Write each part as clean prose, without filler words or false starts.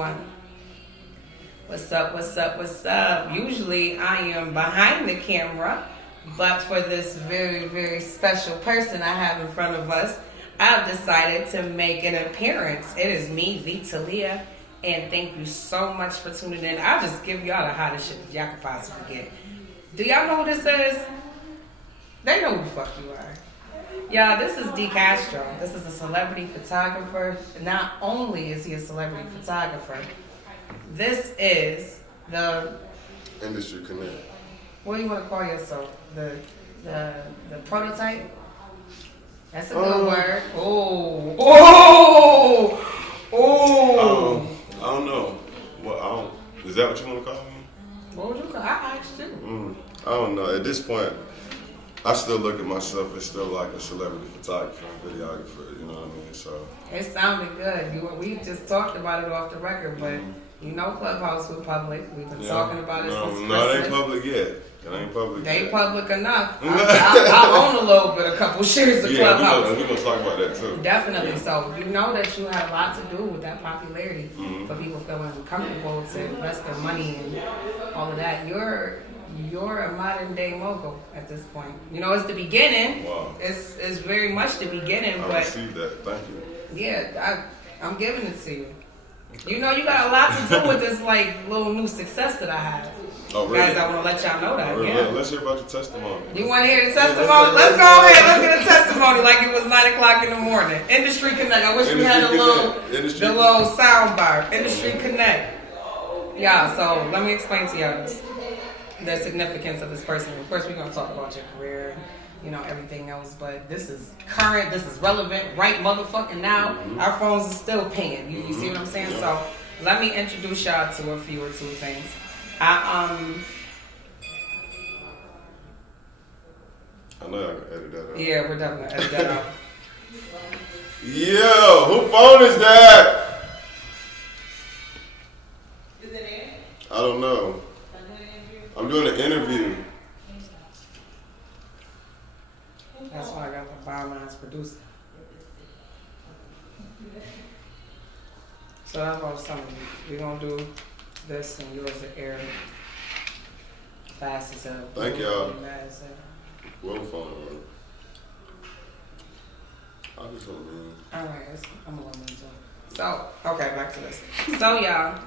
one? What's up, what's up, what's up? Usually I am behind the camera, but for this very, very special person I have in front of us, I've decided to make an appearance. It is me, the Teleah, and thank you so much for tuning in. I'll just give y'all the hottest shit that y'all could possibly get. Do y'all know who this is? They know who the fuck you are. Y'all, this is Castro. This is a celebrity photographer. Not only is he a celebrity photographer, this is the Industry Connect. What do you want to call yourself? The prototype? That's a good word. I don't know. Is that what you want to call me? What would you call? I asked you. I don't know. At this point, I still look at myself as still like a celebrity photographer and videographer. You know what I mean? So it sounded good. We just talked about it off the record, but you know, Clubhouse was public. We've been talking about it since Christmas. No, it ain't public yet. It ain't public They yet. Public enough. I own a little bit, a couple shares of Clubhouse. We're going to talk about that too. Definitely. So you know that you have a lot to do with that popularity for people feeling comfortable to invest their money and all of that. You're a modern day mogul at this point. You know, it's the beginning. Wow. It's very much the beginning. I received that. Thank you. Yeah, I'm giving it to you. You know, you got a lot to do with this like little new success that I have. Oh, really? Guys, I want to let y'all know that. Really? Yeah. Let's hear about your testimony. You want to hear the testimony? Let's go ahead. Let's get a testimony like it was 9 o'clock in the morning. Industry Connect. I wish we had the little sound bar. Industry Connect. Yeah. So let me explain to y'all the significance of this person. Of course, we're gonna talk about your career, you know, everything else. But this is current. This is relevant. Right, motherfucking now. Our phones are still paying. You see what I'm saying? Yeah. So let me introduce y'all to a few or two things. I know I can edit that out. Yeah, we're definitely gonna edit that out. Yo, whose phone is that? Is it in? I don't know. I'm doing an interview. That's why I got the Fireman's producer. So that's what I was telling you. We're gonna do this and yours to air fast as hell. Thank y'all. Well, phone. I just want to. Alright, I'm a little into it. So, okay, back to this. So y'all,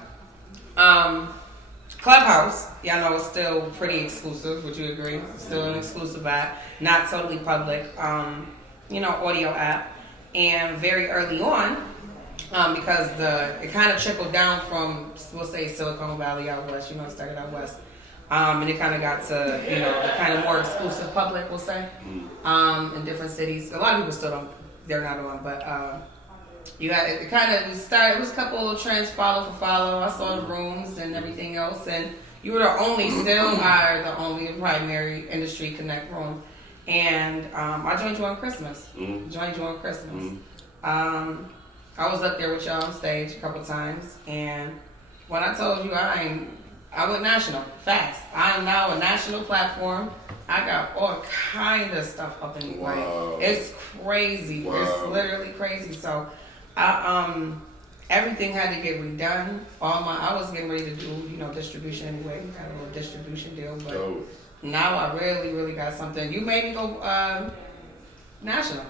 Clubhouse, y'all know it's still pretty exclusive, would you agree? Still an exclusive app, not totally public, audio app. And very early on, because it kind of trickled down from, we'll say, Silicon Valley out west, it started out west. And it kind of got to, the kind of more exclusive public, we'll say, in different cities. A lot of people still don't, they're not on, but it was a couple of trends, follow for follow. I saw the rooms and everything else, and you were the only primary Industry Connect room. And I joined you on Christmas. I was up there with y'all on stage a couple times, and when I told you I went national fast. I am now a national platform. I got all kind of stuff up in the way. Wow. It's crazy. Wow. It's literally crazy. So, everything had to get redone. I was getting ready to do, distribution anyway. Got a little distribution deal, but now I really, really got something. You made me go national.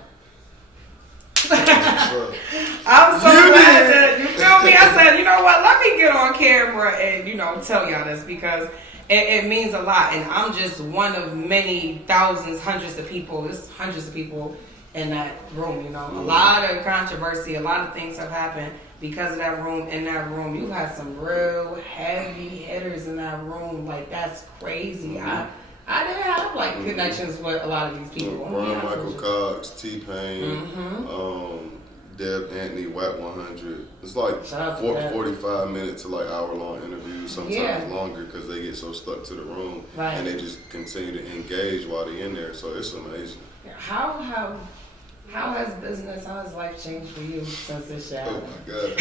I'm so glad that you feel me. I said, you know what? Let me get on camera and tell y'all this because it means a lot. And I'm just one of many thousands, hundreds of people. There's hundreds of people in that room. A lot of controversy, a lot of things have happened because of that room. In that room, you've had some real heavy hitters in that room. Like that's crazy. I didn't have connections with a lot of these people. Brian Michael Cox, T-Pain, Deb Anthony, Wack 100. It's like 45 minute to hour-long interviews, sometimes longer because they get so stuck to the room and they just continue to engage while they're in there. So it's amazing. How has life changed for you since this show? Oh my God.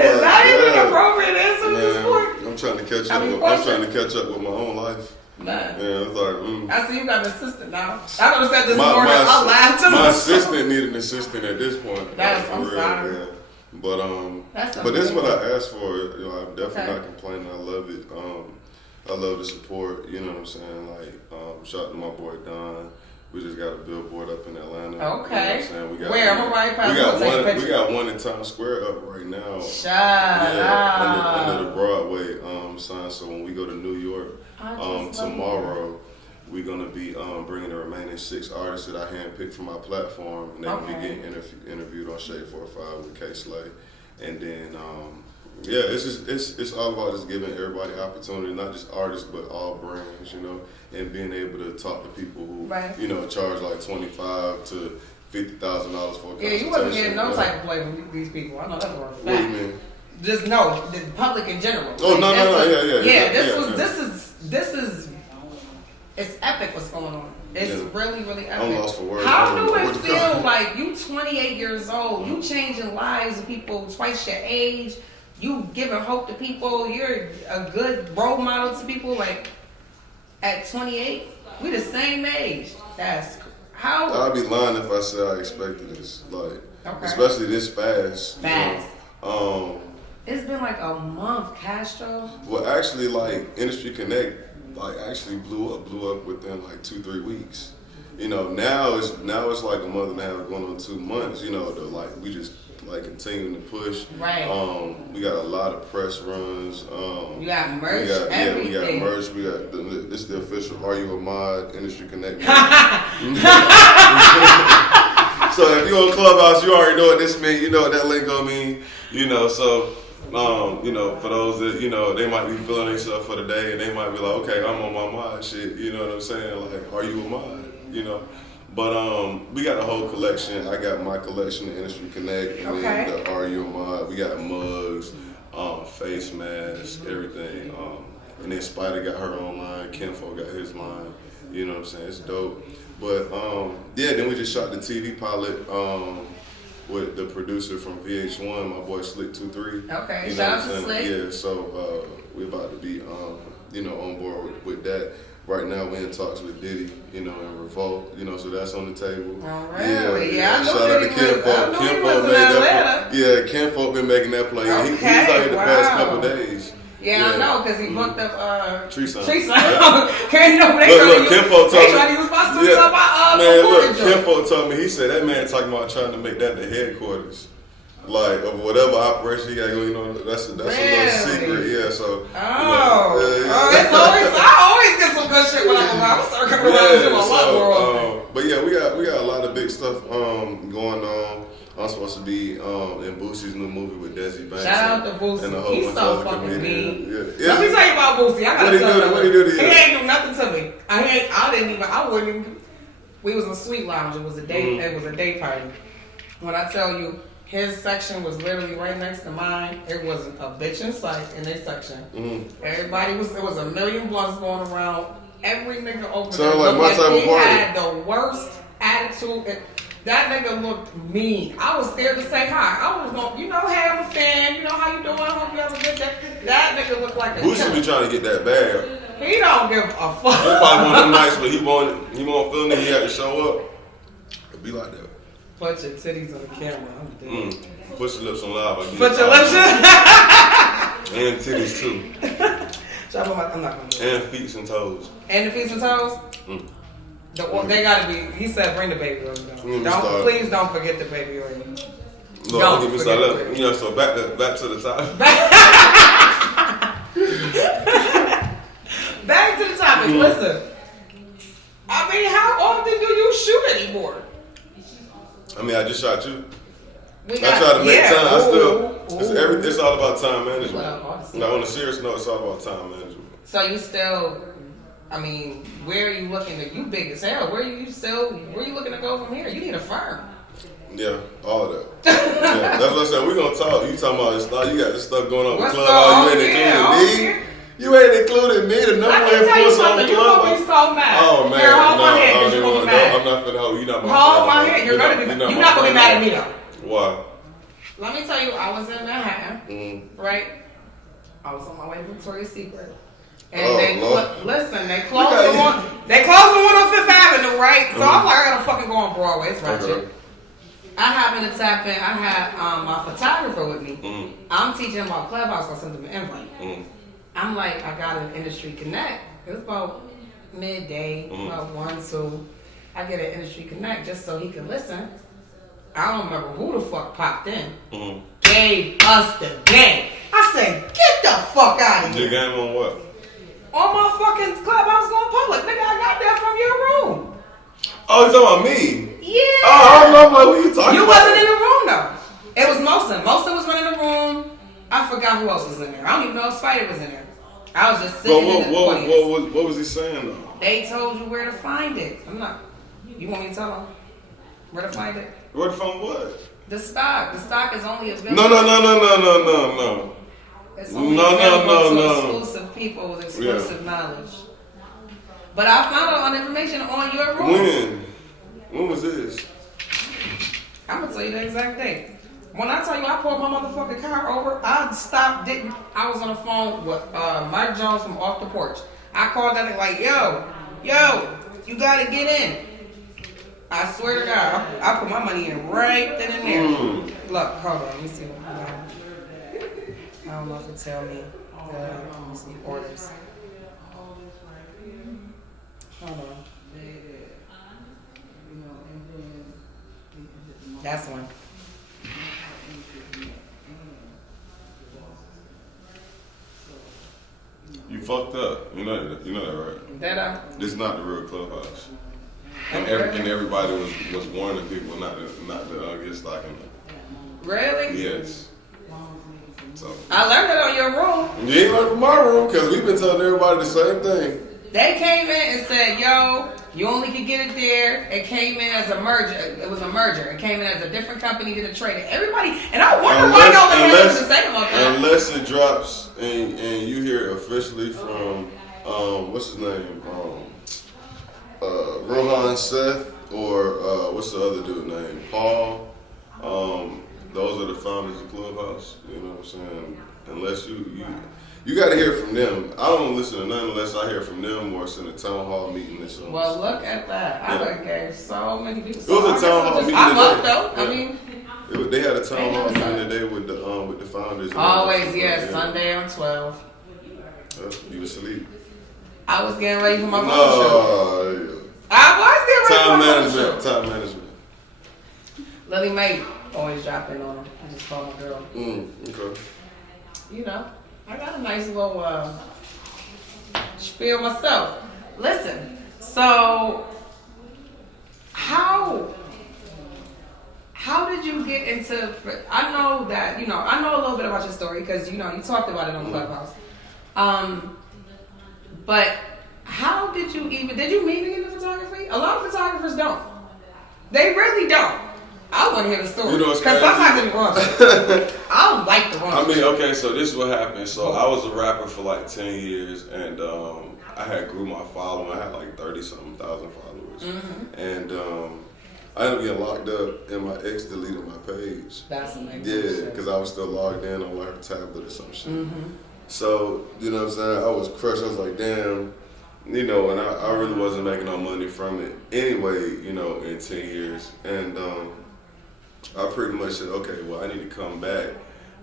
Is that even an appropriate answer at this point? I'm trying to catch up. I'm trying to catch up with my own life. Nah. Yeah, it's like. I see you got an assistant now. I would have said this morning. I laughed. My assistant needed an assistant at this point. I'm sorry. But this is what I asked for. You know, I'm definitely not complaining. I love it. I love the support. You know what I'm saying? Like, shout out to my boy Don. We just got a billboard up in Atlanta. Okay. You know what I'm saying? Where? I'm right past. We got one in Times Square up right now. Shout out. Under the Broadway sign. So when we go to New York tomorrow, we're gonna be bringing the remaining 6 artists that I handpicked for my platform, and they're gonna be getting interviewed on Shade 4-5 with K Slay, and then it's all about just giving everybody opportunity, not just artists but all brands, you know, and being able to talk to people who you know charge like $25,000 to $50,000 for a consultation. Yeah, you wasn't getting no type of play from these people. I know that's for a fact. What do you mean? Just no, the public in general. Oh no, This is. It's epic what's going on. It's really, really epic. I'm lost for words. How do it feel like you 28 years old, you changing lives of people twice your age, you giving hope to people, you're a good role model to people, like at 28, we the same age. That's how. I'd be lying if I said I expected this, like especially this fast. Fast. You know? It's been like a month, Castro. Well, actually, like Industry Connect, like actually blew up within like 2-3 weeks. You know, now it's like a month and a half going on 2 months. You know, we just like continuing to push. Right. We got a lot of press runs. You got merch. We got merch. We got this is the official Are You a Mod Industry Connect. So if you're on Clubhouse, you already know what this means. You know what that lingo means. You know, so. You know, for those that, you know, they might be feeling themselves for the day and they might be like, okay, I'm on my mod shit, you know what I'm saying? Like, are you a mod? You know? But we got the whole collection. I got my collection, the Industry Connect, and then the Are You a Mod? We got mugs, face masks, everything. And then Spider got her own line, Kenfo got his line. You know what I'm saying? It's dope. But then we just shot the TV pilot. With the producer from VH1, my boy Slick23. Okay, you know shout out to Slick. Yeah, so we're about to be, you know, on board with that. Right now, we're in talks with Diddy, you know, and Revolt, you know, so that's on the table. All right. Yeah. Shout out to Kenfo. Kenfo made that play. Yeah, Kenfo been making that play. Okay. He was out here the past couple days. Yeah, I know, because he booked up Tree Sign. Can't you know they Kenfo told me. Try to use my suit up Kenfo told me, he said that man talking about trying to make that the headquarters. Like, of whatever operation he got going, you know, that's a little secret, yeah, so. I always get some good shit when I'm start coming around to my world. But yeah, we got a lot of big stuff going on. I'm supposed to be in Boosie's new movie with Desi Banks. Shout out to Boosie. He's so fucking mean. Yeah. Let me tell you about Boosie. I gotta tell you. What did he do to you? He ain't do nothing to me. I wouldn't even. We was in Sweet Lounge. It was a day. It was a day party. When I tell you, his section was literally right next to mine. It was a bitch in sight in their section. Everybody was. There was a million blunts going around. Every nigga opened. Sound like my type of party. He had the worst attitude. That nigga looked mean. I was scared to say hi. I was going, you know, hey, I'm a fan. You know how you doing? Hope you have a good day. That nigga looked like a Boosie be trying to get that bag. He don't give a fuck. That's probably one of them nights where he won't feel that he had to show up. It'd be like that. Put your titties on the camera. I'm dead. Put your lips on live. Put your lips on. And titties too. I'm not gonna do it. And feet and toes. And the feet and toes? They gotta be. He said, "Bring the baby oil down. Please don't forget the baby oil." Look, I'll give me some. You know, so back to the topic. Back to the topic. Listen, I mean, how often do you shoot anymore? I mean, I just shot you. I try to make time. It's all about time management. Now, on a serious note, it's all about time management. So you still. I mean, where are you looking to? You big as hell. Where are you looking to go from here? You need a firm. Yeah, all of that. Yeah, that's what I said. We're gonna talk. You talking about this stuff? You got this stuff going on with Clubhouse. You ain't included me. You ain't included me. The number one influencer on Clubhouse. You're gonna be so mad. Oh man, here, hold my hand. I'm not finna hold you. Not hold my hand. You're not gonna be mad at me though. Why? Let me tell you, I was in Manhattan, right? I was on my way to Victoria's Secret. And they closed the one. They closed the one on Fifth Avenue, right? So I'm like, I gotta fucking go on Broadway. It's ratchet. I I happened to tap in. I had my photographer with me. I'm teaching him about Clubhouse. I sent him an invite. I'm like, I got an industry connect. It was about midday, about 1, 2. I get an industry connect just so he could listen. I don't remember who the fuck popped in. Gave us the game. I said, get the fuck out of here. The game on what? On my fucking Clubhouse going public. Nigga, I got that from your room. Oh, you talking about me? Yeah. Oh, I don't know what you talking about. You wasn't in the room though. It was Mosin. Mosin was running the room. I forgot who else was in there. I don't even know if Spider was in there. I was just sitting in the audience. What was he saying though? They told you where to find it. I'm not. You want me to tell them where to find it? Where to find what? The stock. The stock is only available. No. It's only available to exclusive people with exclusive knowledge. But I found all the information on your room. When was this? I'm gonna tell you the exact date. When I tell you I pulled my motherfucking car over, I stopped, I was on the phone with Mike Jones from Off the Porch. I called that nigga like, yo, you gotta get in. I swear to God, I put my money in right then and there. Look, hold on, let me see what I got. I don't know if it tell me. Let me see orders. Hold on. That's one. You fucked up. You know that, right? Did I? This is not the real Clubhouse. And everybody was warning people not to get stock in it. Really? Yes. So I learned it on your room. You ain't learned from my room because we've been telling everybody the same thing. They came in and said, yo, you only could get it there. It came in as a merger. It was a merger. It came in as a different company did a trade. Everybody, and I wonder why y'all had to say about that. Unless it drops and you hear it officially from, what's his name? Rohan Seth or what's the other dude name? Paul. Those are the founders of Clubhouse. You know what I'm saying? Unless you got to hear from them. I don't listen to none unless I hear from them or it's in a town hall meeting or something. Well, look at that. I done gave so many people. It was a town hall meeting I'm up today. though. Yeah. I mean, They had a town hall meeting today with the founders. Always, yes. Sunday on 12. You was asleep. I was getting ready for my phone No, show. I was getting ready for my phone show. Time management. Lily Mae always drop in on them. I just call my girl. Okay. You know, I got a nice little spiel myself. Listen, so how did you get into? I know that I know a little bit about your story because you talked about it on Clubhouse. But how did you mean to get into photography? A lot of photographers don't. They really don't. I want to hear the story. Because sometimes it's wrong. I don't like the wrong. I mean, okay, so this is what happened. So I was a rapper for like 10 years, and I had grew my following. I had like 30-something thousand followers. And I ended up getting locked up, and my ex deleted my page. That's amazing. Yeah, because I was still logged in on like a tablet or some shit. So, you know what I'm saying? I was crushed. I was like, damn. And I really wasn't making no money from it anyway, in 10 years. And I pretty much said, okay, well, I need to come back,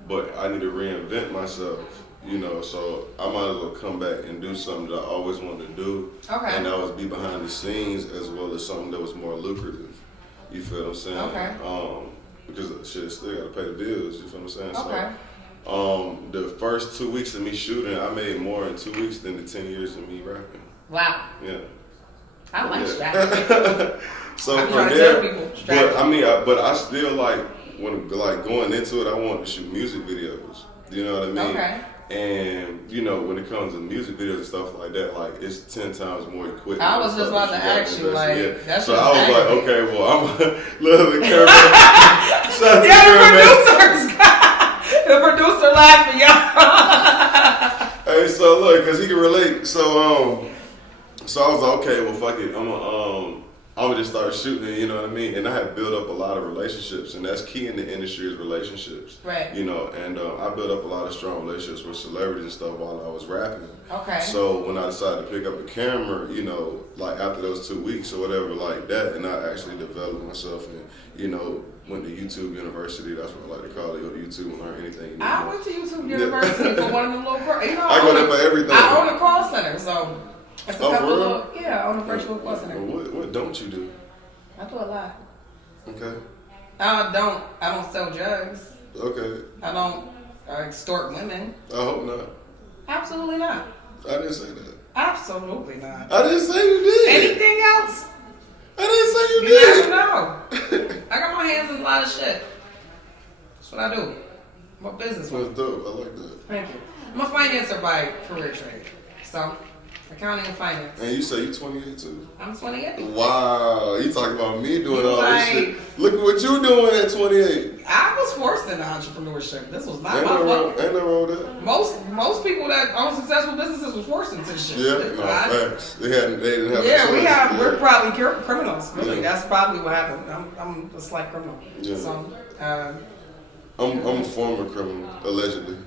but I need to reinvent myself, so I might as well come back and do something that I always wanted to do. Okay. And that was be behind the scenes as well as something that was more lucrative. You feel what I'm saying? Okay. Because shit, still got to pay the bills, you feel what I'm saying? Okay. So, the first 2 weeks of me shooting, I made more in 2 weeks than the 10 years of me rapping. Wow. Yeah. I like strategy. So I'm from trying to there, tell people strategy. but I still when going into it, I wanted to shoot music videos. You know what I mean? Okay. And when it comes to music videos and stuff like that, it's 10 times more equipment. I was just about to ask you, that's so I was like, okay, well, I'm little the camera. The producer laughing, y'all. Hey, so look, cause he can relate. So I was like, okay, well, fuck it, I'm gonna I would just start shooting, you know what I mean? And I had built up a lot of relationships, and that's key in the industry is relationships. Right. You know, and I built up a lot of strong relationships with celebrities and stuff while I was rapping. Okay. So when I decided to pick up a camera, you know, like after those 2 weeks or whatever like that, and I actually developed myself and, you know, went to YouTube University. That's what I like to call it. Go to YouTube and learn anything you need. I went to YouTube University for one of them little, I go there for everything. I own a call center, so it's a couple for real? of I own a virtual call center. What don't you do? I do a lot. Okay. I don't sell drugs. Okay. I don't extort women. I hope not. Absolutely not. I didn't say that. Absolutely not. I didn't say you did. Anything else? I didn't say you You did. never know. I got my hands in a lot of shit. That's what I do. I'm a business That's dope. I like that. Thank you. I'm a financer by career trade. So, accounting and finance. And you say you 28 too? I'm 28. Wow. You talking about me doing all Like- this shit. Look at what you doing at 28. I was forced into entrepreneurship. This was not Ain't my no wrong, fault. ain't no wrong with that. Most people that own successful businesses was forced into this shit. Yeah, no, facts. They didn't have a Yeah, choice. we're probably criminals. Really, Yeah. that's probably what happened. I'm a slight criminal. Yeah. So, I'm a former criminal, allegedly.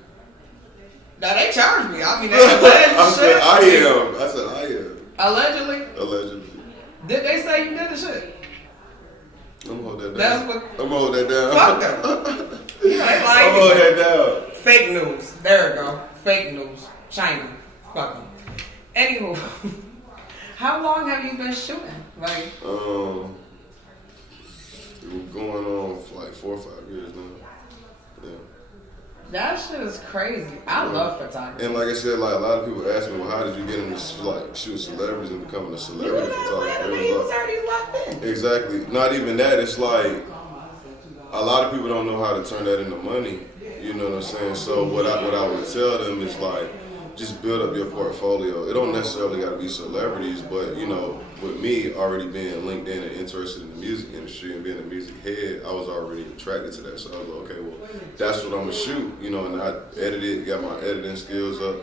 now they charged me. I mean, they alleged I said shit. I am. I said I am. Allegedly. Allegedly. Did they say you did the shit? I'm gonna hold that down. That's what. I'm gonna hold that down. Fuck them. You know, they I'm like gonna hold that down. fake news. There we go. Fake news. China. Fuck them. Anywho, how long have you been shooting? Like, It was going on for like 4 or 5 years now. Yeah. that shit is crazy. I love photography. And like I said, like a lot of people ask me, well, how did you get into like shoot celebrities and becoming a You celebrity was photographer? he was already locked in. Exactly. Not even that. It's like a lot of people don't know how to turn that into money. You know what I'm saying? So what I would tell them is like, just build up your portfolio. It don't necessarily got to be celebrities, but you know, with me already being linked in and interested in the music industry and being a music head, I was already attracted to that. So I was like, okay, well, that's what I'm gonna shoot. You know, and I edited, got my editing skills up,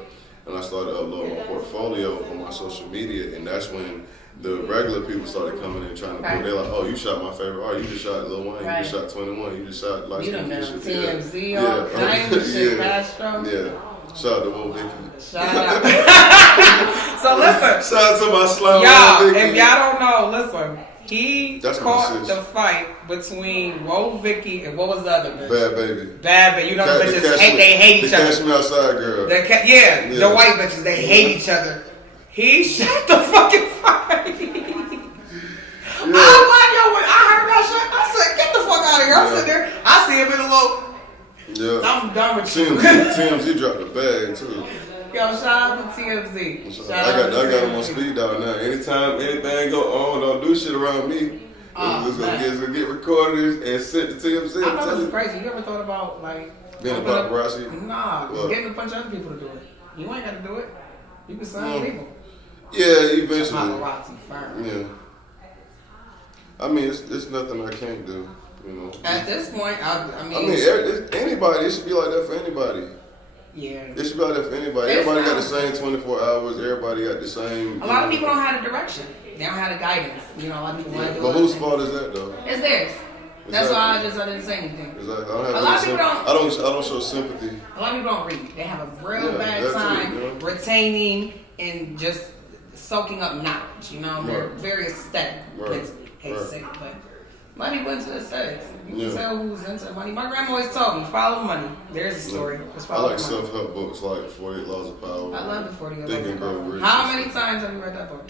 and I started uploading my portfolio on my social media, and that's when the regular people started coming in trying to Right. put. They're like, oh, you shot my favorite art. You just shot Lil Wayne. Right. You just shot 21. You just shot like You done been on shit. TMZ, all kinds of shit, Castro. Yeah. Shout out to Will Vicky. Shout out. So listen, Shout out to my slum. y'all, if y'all don't know, listen. He That's my caught sis. the fight between Woe Vicky and what was the other bitch? Bad Baby. Bad bitch. You know the bitches Catch Me- they hate each the other. Catch Me Outside girl. Yeah, Yeah. the white bitches, they hate each other. He shot the fucking fight. I'm like, yo, when I heard that shit, I said, get the fuck out of here. I'm Yeah. sitting there, I see him in a little, Yeah. I'm done with you. TMZ dropped the bag too. Yo, shout out to TMZ. Shout I out got to him on TMZ. speed dial now. Anytime anything go on, don't do shit around me. It's gonna get recorded and sent to TMZ. I I'm know telling this is you. crazy. You ever thought about like Being a open up- paparazzi? Nah, What? getting a bunch of other people to do it. You ain't got to do it. You can sign people. Yeah, eventually. Paparazzi firm. Yeah. I mean, it's nothing I can't do. You know. At this point, I mean, Anybody. It should be like that for anybody. yeah. It should be like that for anybody. It's Everybody got not. the same 24 hours. Everybody got the same. A lot of people don't have a direction. They don't have a guidance. You know, a lot of people want to do But other whose things. fault is that though? It's theirs. That's Exactly. why I didn't say anything. Exactly. I don't have A any lot of people don't- I don't show sympathy. A lot of people don't read. They have a real Yeah, bad that too, time yeah. retaining and just soaking up knowledge. You know, they're Right. very aesthetic. Right. Hate to say it, but money went to aesthetics. You can Yeah. tell who's into money. My grandma always told me, follow money. There's a story. Just I follow like money. self-help books like 48 Laws of Power. I love the 40 Laws Think of and Grow Power. Rich. How many times have you read that book?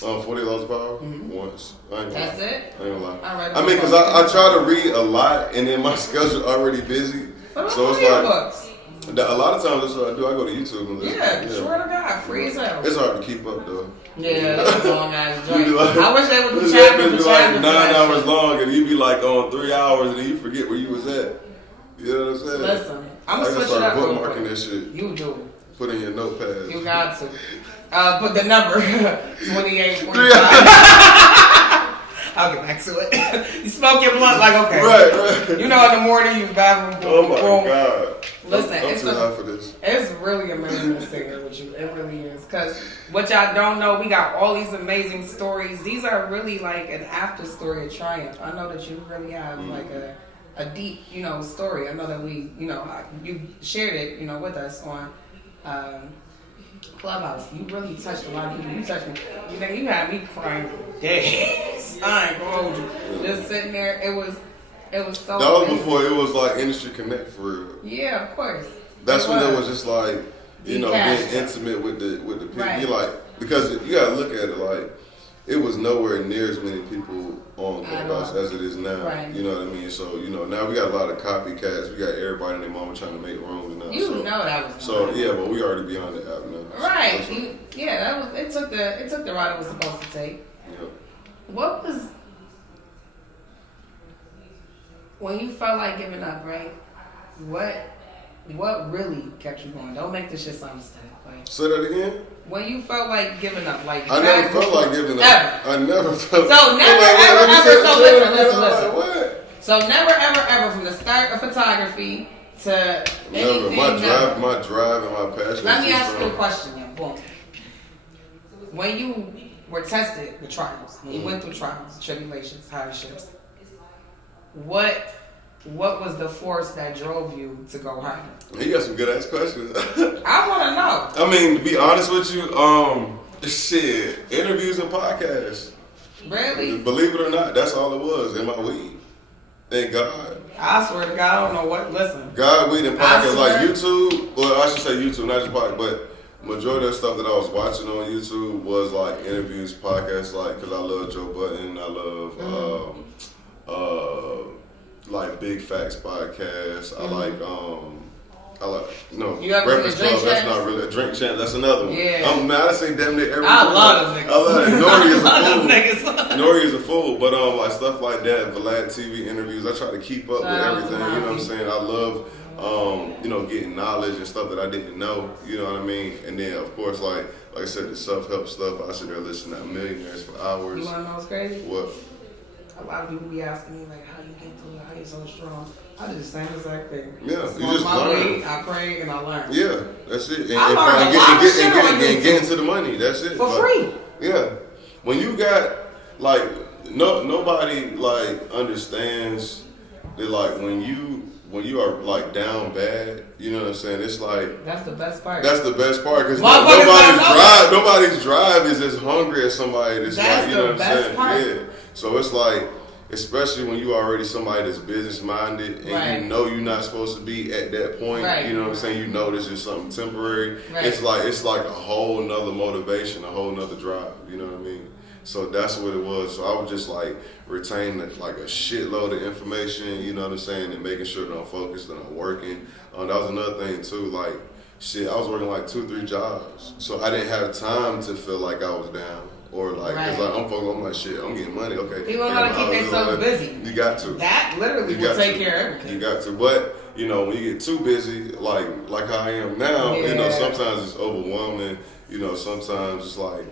48 Laws of Power? Once. I ain't gonna That's lie. it? I ain't gonna I read lie. I the mean, book. because I try to read a lot and then my schedule already busy. But So don't it's read like, books. a lot of times that's what I do. I go to YouTube and listen. Yeah, swear to God, free as hell. It's hard to keep up though. Yeah, that's a long ass You joint. be like- I wish they would do this chapter episode for be like chapter. 9 hours long and you be like on 3 hours and then you forget where you was at. You know what I'm saying? Listen, I'm I gonna gotta switch it up start real bookmarking quick. that shit. You do. Put in your notepad. You got to. Put the number 2845. I'll get back to it. You smoke your blunt like, okay. Right. You know, in the morning, you bathroom. Oh my God. Listen, I'm too high for this. It's really amazing to sit here with you. It really is. Because what y'all don't know, we got all these amazing stories. These are really like an after story of triumph. I know that you really have like a deep, story. I know that we, you shared it, with us on Clubhouse. You really touched a lot of people. You touched me. You had me crying for days. I ain't gonna hold you. Just sitting there. It was so. That was before it was like Industry Connect for real. Yeah, of course. That's when it was just like, being intimate with the people. Right. You like, because you gotta look at it like, it was nowhere near as many people on Clubhouse as it is now. Right. You know what I mean? So, now we got a lot of copycats. We got everybody and their mama trying to make rooms now. That was. So yeah, but we already beyond the app now. Right. It took the route it was supposed to take. Yep. What was when you felt like giving up, right? What really kept you going? Don't make this shit sound stupid. Say that again? When you felt like giving up, like I never felt like giving up. Ever. I never felt. So never, ever. So listen. Like, what? So never, ever, from the start of photography to anything. Never. My drive and my passion. Let me ask you a question, then. Boom. When you were tested with trials, when you went through trials, tribulations, hardships, what was the force that drove you to go harder? You got some good ass questions. I want to know. I mean, to be honest with you, shit, interviews and podcasts. Really? Believe it or not, that's all it was in my weed. Thank God. I swear to God, I don't know what. Listen. God, weed, and podcasts like YouTube. Well, I should say YouTube, not just podcast, but majority of the stuff that I was watching on YouTube was like interviews, podcasts, like, because I love Joe Budden, I love like Big Facts podcast. I like Breakfast Club. That's not really a Drink Champ. That's another one. Yeah. I say damn near every. I love them niggas. I love it. Nori is a fool. Nori is a fool. But like stuff like that, Vlad TV interviews. I try to keep up with everything. You know what I'm saying? I love getting knowledge and stuff that I didn't know. You know what I mean? And then of course like I said, the self-help stuff. I sit there listening to millionaires for hours. You wanna know what's crazy? What? A lot of people be asking me like, how you get through it? How you so strong? I do the same exact thing. Yeah, I you just learn. weed, I pray, and I learn. Yeah, that's it. And get into the money. That's it. For free. Yeah. When you got like nobody like understands that like when you are like down bad, you know what I'm saying? It's like that's the best part. That's the best part because nobody's drive is as hungry as somebody that's like, you know what I'm saying? Part. Yeah. So it's like, especially when you already somebody that's business minded and you know you're not supposed to be at that point. Right. You know what I'm saying? You know this is something temporary. Right. It's like a whole nother motivation, a whole nother drive. You know what I mean? So that's what it was. So I would just like retain like a shitload of information. You know what I'm saying? And making sure that I'm focused and I'm working. That was another thing too. Like shit, I was working like 2-3 jobs, so I didn't have time to feel like I was down. Or like, cause like, I'm focused on my shit. I'm getting money, okay. People gotta keep themselves busy. You got to. That literally will take care of everything. You got to, but when you get too busy, like how I am now, sometimes it's overwhelming. Sometimes it's like,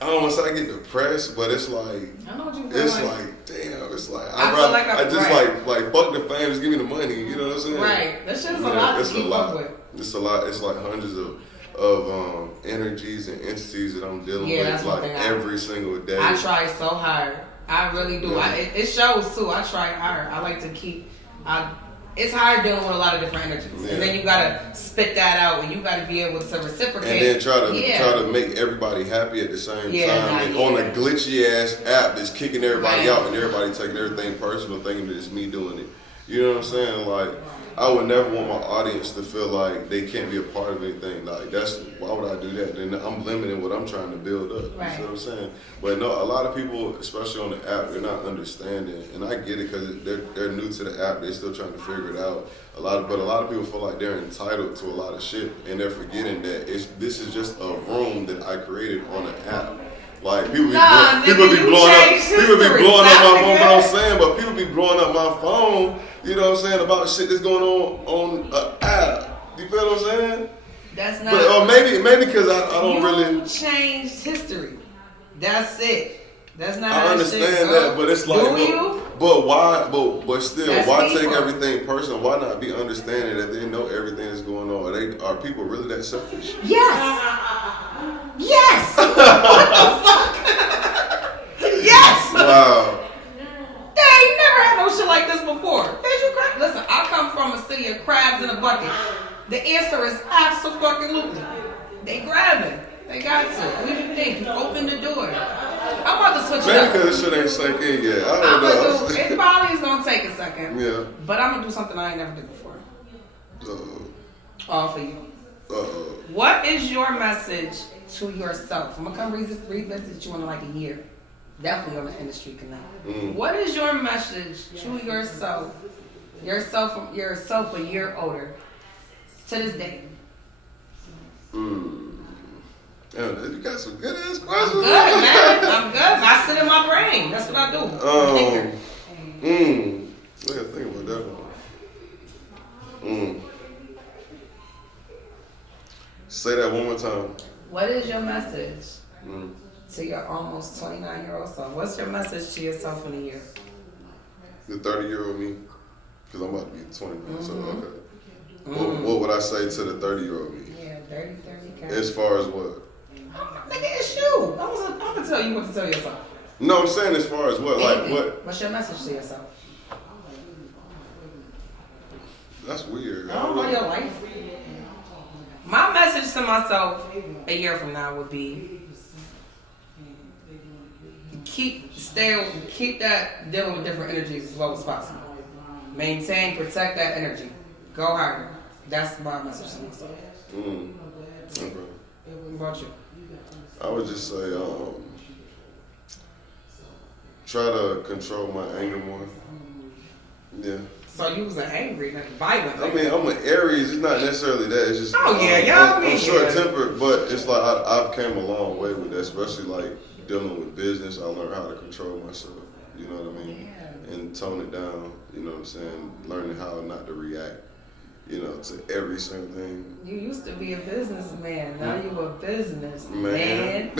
I don't want to say I get depressed, but it's like, I know what you feel it's like damn, it's like I just like fuck the fam, just give me the money. You know what I'm saying? Right. That shit's a lot to keep up with. It's a lot. It's like hundreds of energies and entities that I'm dealing with like every single day. I try so hard. I really do. Yeah. It shows too. I try hard. I like to keep. It's hard dealing with a lot of different energies, and then you gotta spit that out, and you gotta be able to reciprocate. And then try to make everybody happy at the same time. And on a glitchy ass app that's kicking everybody out, and everybody taking everything personal, thinking that it's me doing it. You know what I'm saying? Like, I would never want my audience to feel like they can't be a part of anything. Like, why would I do that? Then I'm limiting what I'm trying to build up. Right. You see what I'm saying? But no, a lot of people, especially on the app, they're not understanding. And I get it because they're new to the app. They're still trying to figure it out. But a lot of people feel like they're entitled to a lot of shit. And they're forgetting that this is just a room that I created on an app. Like people be blowing up my phone. But I'm saying, but people be blowing up my phone. You know what I'm saying, about the shit that's going on an app. You feel what I'm saying? That's not. But maybe because I don't really. You changed history. That's it. That's not. I understand that, but it's like, but why? But still, that's why people. Take everything personal? Why not be understanding that they know everything that's going on? Are people really that selfish? Yes. Yes. What the fuck? Yes. Wow. They ain't never had no shit like this before. Listen, I come from a city of crabs in a bucket. The answer is absolutely. They grabbing. They got to. What do you think? You open the door. I'm about to switch it up. Maybe because this shit ain't sank in yet. I don't know. It probably is going to take a second. Yeah. But I'm going to do something I ain't never did before. All for you. What is your message to yourself? I'm going to come revisit you in like a year. Definitely on the industry canal. What is your message to yourself? Yourself a year older to this day? You got some good ass questions. I'm good, man. I'm good. I sit in my brain. That's what I do. I gotta think about that one. Say that one more time. What is your message to your almost 29-year-old self? What's your message to yourself in a year? The 30-year-old me, because I'm about to be 29. So okay. What would I say to the 30-year-old me? Yeah, 30. As far as what? Nigga, it's you. I'm gonna tell you what to tell yourself. No, I'm saying as far as what? Like what? What's your message to yourself? That's weird. I don't know your life. My message to myself a year from now would be keep that dealing with different energies as low as possible. Maintain, protect that energy. Go harder. That's my message to myself. Okay. What about you? I would just say, try to control my anger more. Yeah. So you was an angry, like violent. I mean, I'm an Aries. It's not necessarily that. It's just I'm short-tempered, but it's like I've came a long way with that, especially like dealing with business. I learned how to control myself. You know what I mean? Yeah. And tone it down. You know what I'm saying? Learning how not to react. You know, to every single thing. You used to be a businessman. Now you a businessman.